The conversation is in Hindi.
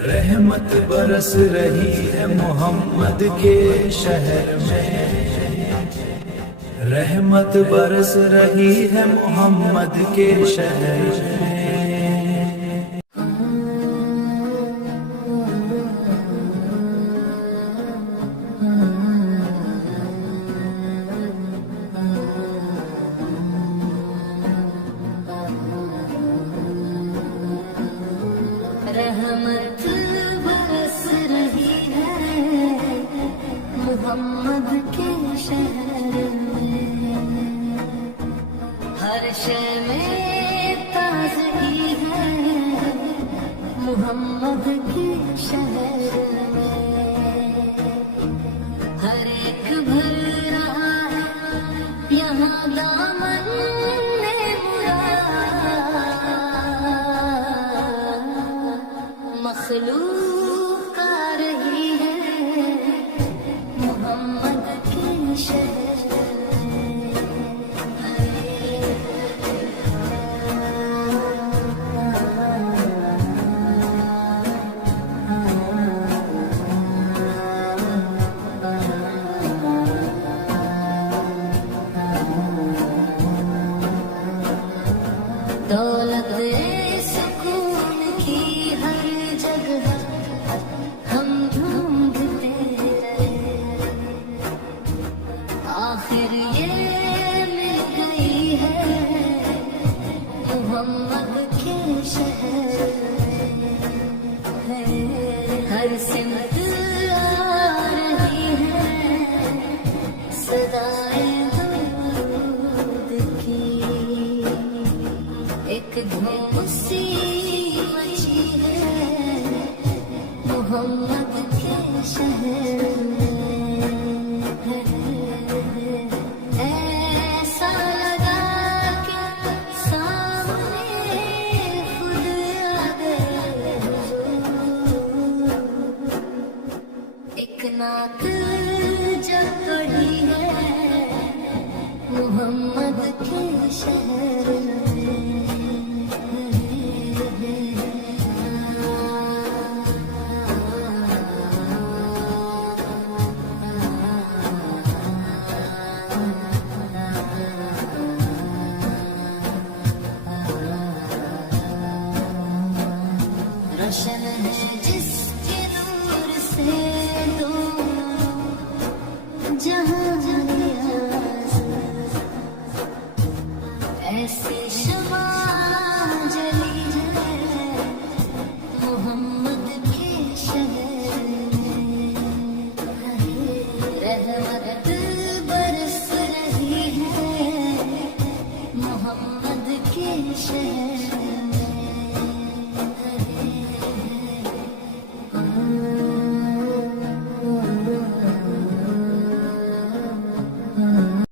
रहमत बरस रही है मोहम्मद के शहर में, रहमत बरस रही है मोहम्मद के शहर में। रहमत बरस रही है मोहम्मद के शहर में, हर शय में ताज़गी है मोहम्मद के शहर में। हर एक भर रहा है यहाँ दामन मखलूक आ रही है मोहम्मद के शहर में। दौलत सुकून की हर जगह हम ढूंढते रहे, आखिर ये मिल गई है मोहम्मद के शहर में। हर सिमत आ रही है सदाएं दूध की, एक धूम सी मची है मोहम्मद के शहर में। ऐसा लगा कि सामने खुद आ गए हुजूर, एक नात जब पड़ी है मोहम्मद के शहर में। रोशन है जिसके नूर से जहां ऐसी शमा जली है मोहम्मद के शहर में। रहमत बरस रही है मोहम्मद के शहर